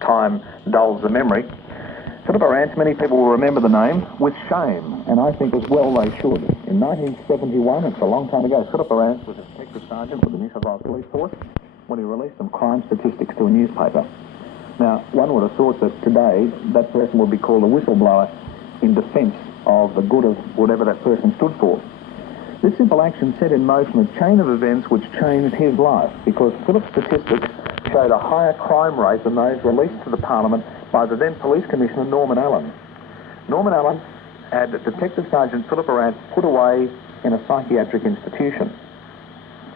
time dulls the memory. Philip Arantz, many people will remember the name with shame, and I think as well they should. In 1971, it's a long time ago, Philip Arantz was a detective sergeant with the New South Wales Police Force when he released some crime statistics to a newspaper. Now, one would have thought that today that person would be called a whistleblower in defence of the good of whatever that person stood for. This simple action set in motion a chain of events which changed his life, because Philip's statistics showed a higher crime rate than those released to the Parliament by the then Police Commissioner Norman Allen. Norman Allen had Detective Sergeant Philip Arantz put away in a psychiatric institution.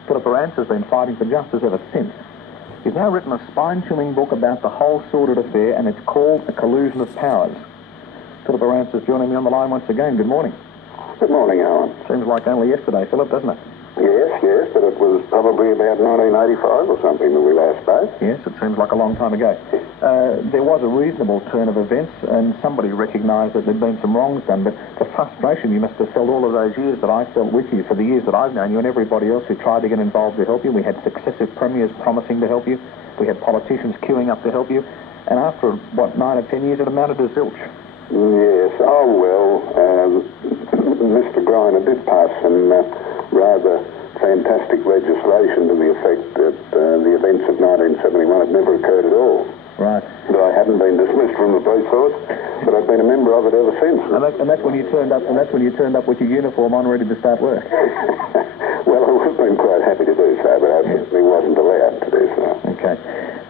Philip Arantz has been fighting for justice ever since. He's now written a spine-chilling book about the whole sordid affair, and it's called A Collusion of Powers. Philip Arantz is joining me on the line once again. Good morning. Good morning, Alan. Seems like only yesterday, Philip, doesn't it? Yes, but it was probably about 1985 or something that we last spoke. Yes, it seems like a long time ago. There was a reasonable turn of events, and somebody recognised that there'd been some wrongs done, but the frustration you must have felt all of those years that I felt with you, for the years that I've known you, and everybody else who tried to get involved to help you. We had successive premiers promising to help you. We had politicians queuing up to help you. And after, 9 or 10 years, it amounted to zilch. Yes, Mr. Griner did pass some rather fantastic legislation to the effect that the events of 1971 had never occurred at all. Right. But I hadn't been dismissed from the police force, but I've been a member of it ever since. And that's when you turned up. And that's when you turned up with your uniform on, ready to start work. Well, I would have been quite happy to do so, but I certainly wasn't allowed to do so. Okay.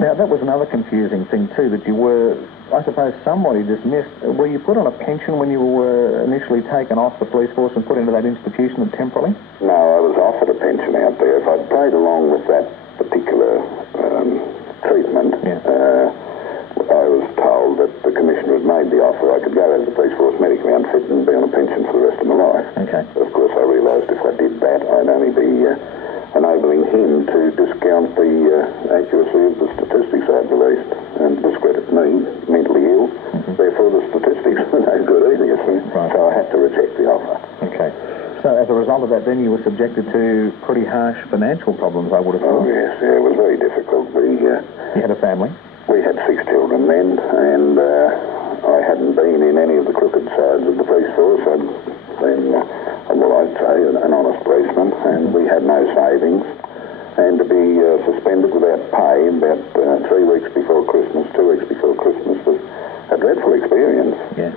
Now that was another confusing thing too. That you were, I suppose, somebody dismissed. Were you put on a pension when you were initially taken off the police force and put into that institution temporarily? No, I was offered a pension out there. If I'd played along with that particular treatment, I was told that the Commissioner had made the offer. I could go out of the police force medically unfit and be on a pension for the rest of my life. Okay. Of course, I realised if I did that, I'd only be enabling him to discount the accuracy of the statistics I'd released and discredit me, mentally ill. Mm-hmm. Therefore, the statistics were no good either, you see. Right. So I had to reject the offer. Okay. So as a result of that, then you were subjected to pretty harsh financial problems, I would have thought. Oh, yes. Yeah, it was very difficult. You had a family? We had 6 children then, and I hadn't been in any of the crooked sides of the police force. I'd been, I'd say, an honest policeman, and we had no savings. And to be suspended without pay about 3 weeks before Christmas, 2 weeks before Christmas, was a dreadful experience. Yeah.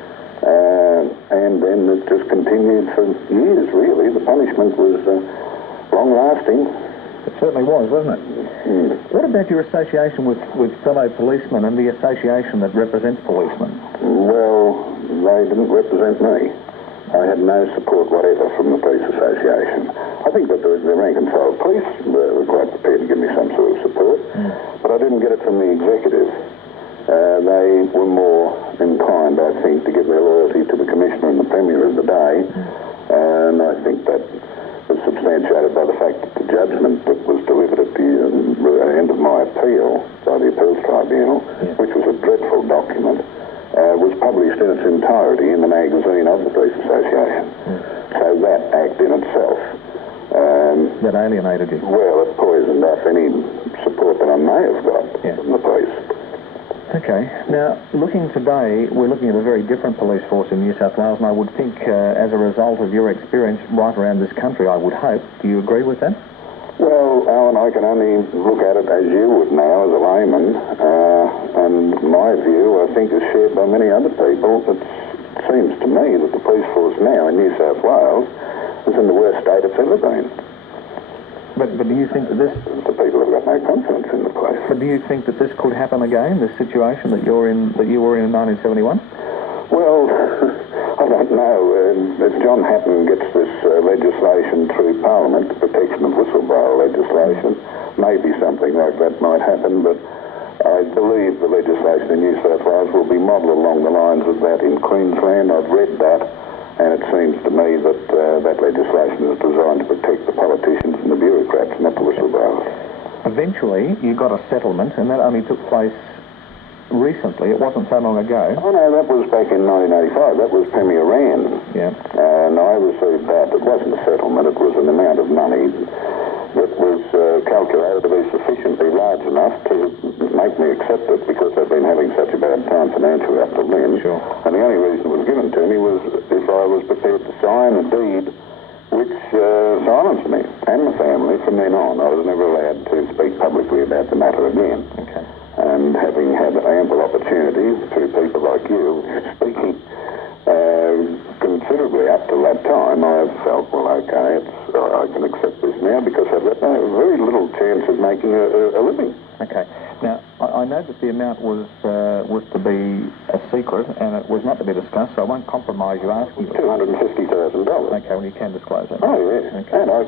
And then it just continued for years, really. The punishment was long-lasting. It certainly was, wasn't it? Mm. What about your association with fellow policemen and the association that represents policemen? Well, they didn't represent me. I had no support whatever from the police association. I think that the rank and file police were quite prepared to give me some sort of support, but I didn't get it from the executive. They were more inclined, I think, to give their loyalty to the Commissioner and the Premier of the day, and I think that was substantiated by the fact that the judgment that was delivered at the end of my appeal by the Appeals Tribunal, which was a dreadful document, was published in its entirety in the magazine of the Police Association. So that act in itself... that alienated you? Well, it poisoned off any support that I may have got from the police. Okay. Now, looking today, we're looking at a very different police force in New South Wales, and I would think as a result of your experience right around this country, I would hope. Do you agree with that? Well, Alan, I can only look at it as you would now, as a layman, and my view, I think, is shared by many other people. It seems to me that the police force now in New South Wales is in the worst state it's ever been. But do you think that this... The people have got no confidence in the place. But do you think that this could happen again, this situation that you were in in 1971? Well, I don't know. If John Hatton gets this legislation through Parliament, the protection of whistleblower legislation, maybe something like that might happen, but I believe the legislation in New South Wales will be modelled along the lines of that in Queensland. I've read that, and it seems to me that that legislation is designed to protect the politicians and the bureaucrats, not the whistleblowers. Eventually, you got a settlement, and that only took place recently. It wasn't so long ago. Oh, no, that was back in 1985. That was Premier Rand. Yeah. And I received that. It wasn't a settlement. It was an amount of money that was calculated to be sufficiently large large enough to make me accept it because they've been having such a bad time financially up till then. Sure. And the only reason it was given to me was if I was prepared to sign a deed which silenced me and my family from then on. I was never allowed to speak publicly about the matter again. Okay. And having had ample opportunity through people like you speaking considerably up to that time, I felt, well, okay, I can accept this now because I've got very little chance of making a living. Okay. Now, I know that the amount was to be a secret and it was not to be discussed, so I won't compromise you asking. $250,000. Okay, well, you can disclose that. Oh, yes. Okay. And I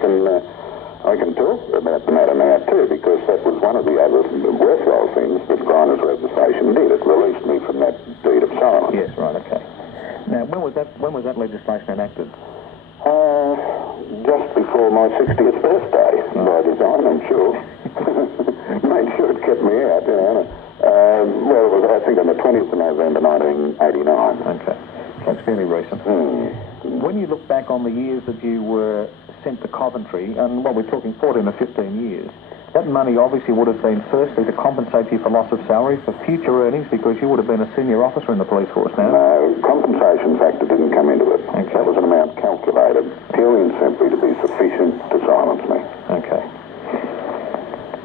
can talk about the matter now, too, because that was one of the other worthwhile things that Griner's legislation did. It released me from that deed of silence. Yes, right, okay. Now, when was that legislation enacted? Just before my 60th birthday, by design, I'm sure. Made sure it kept me out, you know. Well, it was, I think, on the 20th of November, 1989. Okay. So it's fairly recent. When you look back on the years that you were sent to Coventry, and well, we're talking 14 or 15 years, that money obviously would have been firstly to compensate you for loss of salary, for future earnings, because you would have been a senior officer in the police force now. No, compensation factor didn't come into it. Okay. That was an amount calculated purely and simply to be sufficient to silence me. Okay.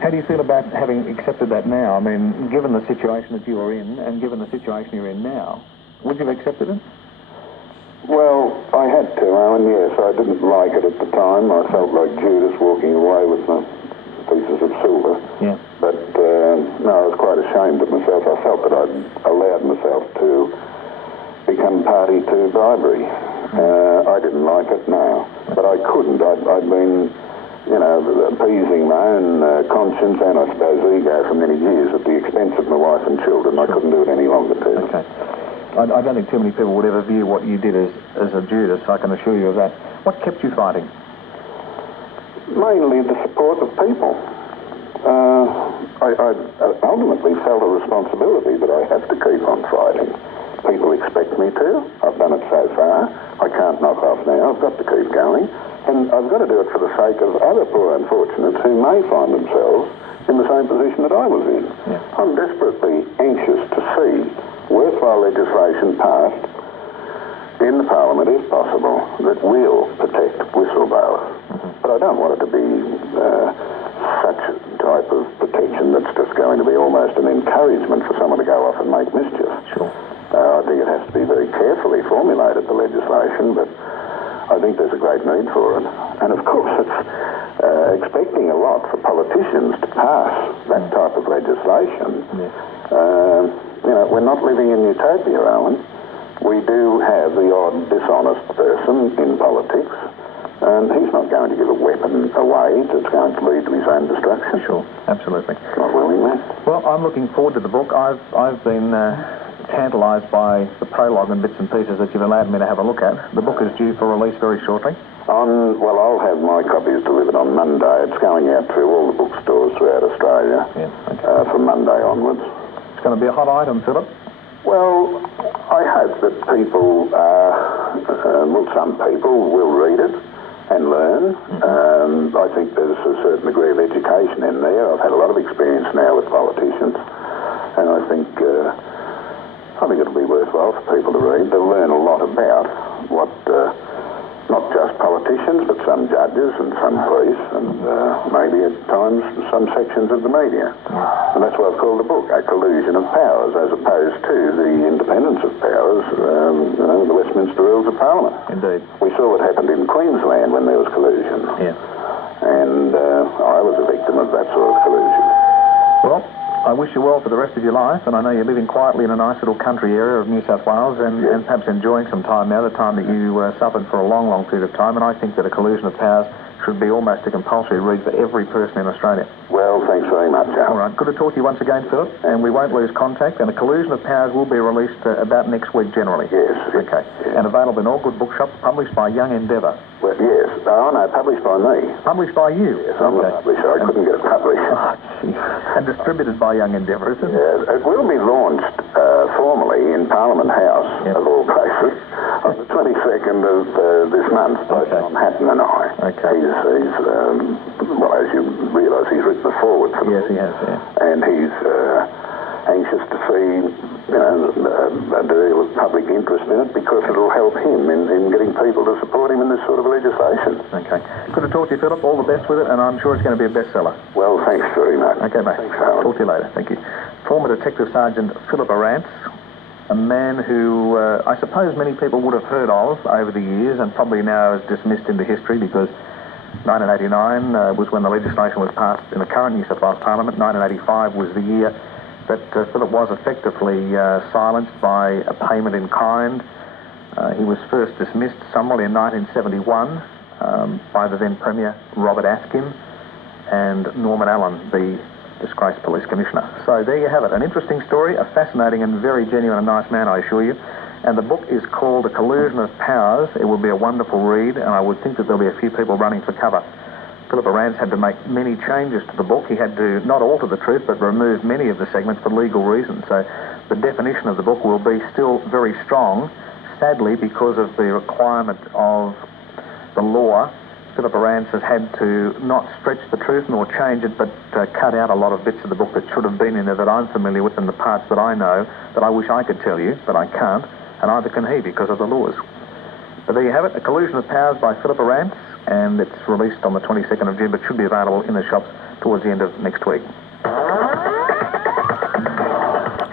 How do you feel about having accepted that now? I mean, given the situation that you were in, and given the situation you're in now, would you have accepted it? Well, I had to, Alan, yes. I didn't like it at the time. I felt like Judas walking away with the pieces of silver. Yeah. But, no, I was quite ashamed of myself. I felt that I'd allowed myself to become party to bribery. I didn't like it, no. But I couldn't. I'd been, you know, appeasing my own conscience and, I suppose, ego for many years at the expense of my wife and children. I couldn't do it any longer, too. Okay. I don't think too many people would ever view what you did as a Judas, I can assure you of that. What kept you fighting? Mainly the support of people. I ultimately felt a responsibility that I have to keep on fighting. People expect me to. I've done it so far. I can't knock off now. I've got to keep going. And I've got to do it for the sake of other poor unfortunates who may find themselves in the same position that I was in. Yeah. I'm desperately anxious to see worthwhile legislation passed in the Parliament, if possible, that will protect whistleblowers. But I don't want it to be such a type of protection that's just going to be almost an encouragement for someone to go off and make mischief. Sure. I think it has to be very carefully formulated, the legislation, but I think there's a great need for it. And of course, it's expecting a lot for politicians to pass that type of legislation. Yeah. You know, we're not living in utopia, Alan. We do have the odd dishonest person in politics, and he's not going to give a weapon away that's going to lead to his own destruction. Sure, absolutely. Not willing, mate. Well, I'm looking forward to the book. I've been tantalised by the prologue and bits and pieces that you've allowed me to have a look at. The book is due for release very shortly. Well, I'll have my copies delivered on Monday. It's going out through all the bookstores throughout Australia from Monday onwards. It's going to be a hot item, Philip. Well, I hope that people, some people will read it and learn. I think there's a certain degree of education in there. I've had a lot of experience now with politicians, and I think it'll be worthwhile for people to read. They'll learn a lot about what, not just politicians, but some judges and some police, and maybe at times some sections of the media. And that's why I've called the book A Collusion of Powers, as opposed to the independence of powers, the Westminster Rules of Parliament. Indeed. We saw what happened in Queensland when there was collusion. Yeah. And I was a victim of that sort of collusion. Well, I wish you well for the rest of your life, and I know you're living quietly in a nice little country area of New South Wales and perhaps enjoying some time now, the time that you suffered for a long, long period of time, and I think that A Collusion of Powers should be almost a compulsory read for every person in Australia. Well, thanks very much, Al. All right, good to talk to you once again, Philip, and we won't lose contact, and A Collusion of Powers will be released about next week generally. Yes. Okay, and available in all good bookshops, published by Young Endeavour. Well, yes. No, published by me. Published by you? Yes, I'm the publisher. I couldn't get it published. Oh, gee. And distributed by Young Endeavour, isn't it? Yes. It will be launched formally in Parliament House, of all places, on the 22nd of this month by John Hatton and I. Okay. He's well, as you realise, he's written the forward for for the Yes, he has, yeah. and he's anxious to see a deal of public interest in it because it'll help him in getting people to support him in this sort of legislation. Okay. Good to talk to you, Philip. All the best with it, and I'm sure it's going to be a bestseller. Well, thanks very much. Okay, mate. Thanks, Howard. Talk to you later. Thank you. Former Detective Sergeant Philip Arantz, a man who I suppose many people would have heard of over the years and probably now is dismissed into history because 1989 was when the legislation was passed in the current New South Wales Parliament. 1985 was the year that Philip was effectively silenced by a payment in kind. He was first dismissed somewhat in 1971 by the then Premier Robert Askin and Norman Allen, the disgraced police commissioner. So there you have it, an interesting story, a fascinating and very genuine and nice man, I assure you. And the book is called A Collusion of Powers. It will be a wonderful read, and I would think that there'll be a few people running for cover. Philip Arantz had to make many changes to the book. He had to not alter the truth, but remove many of the segments for legal reasons. So the definition of the book will be still very strong. Sadly, because of the requirement of the law, Philip Arantz has had to not stretch the truth nor change it, but cut out a lot of bits of the book that should have been in there that I'm familiar with and the parts that I know that I wish I could tell you, but I can't, and neither can he because of the laws. But there you have it, A Collusion of Powers by Philip Arantz, and it's released on the 22nd of June, but should be available in the shops towards the end of next week.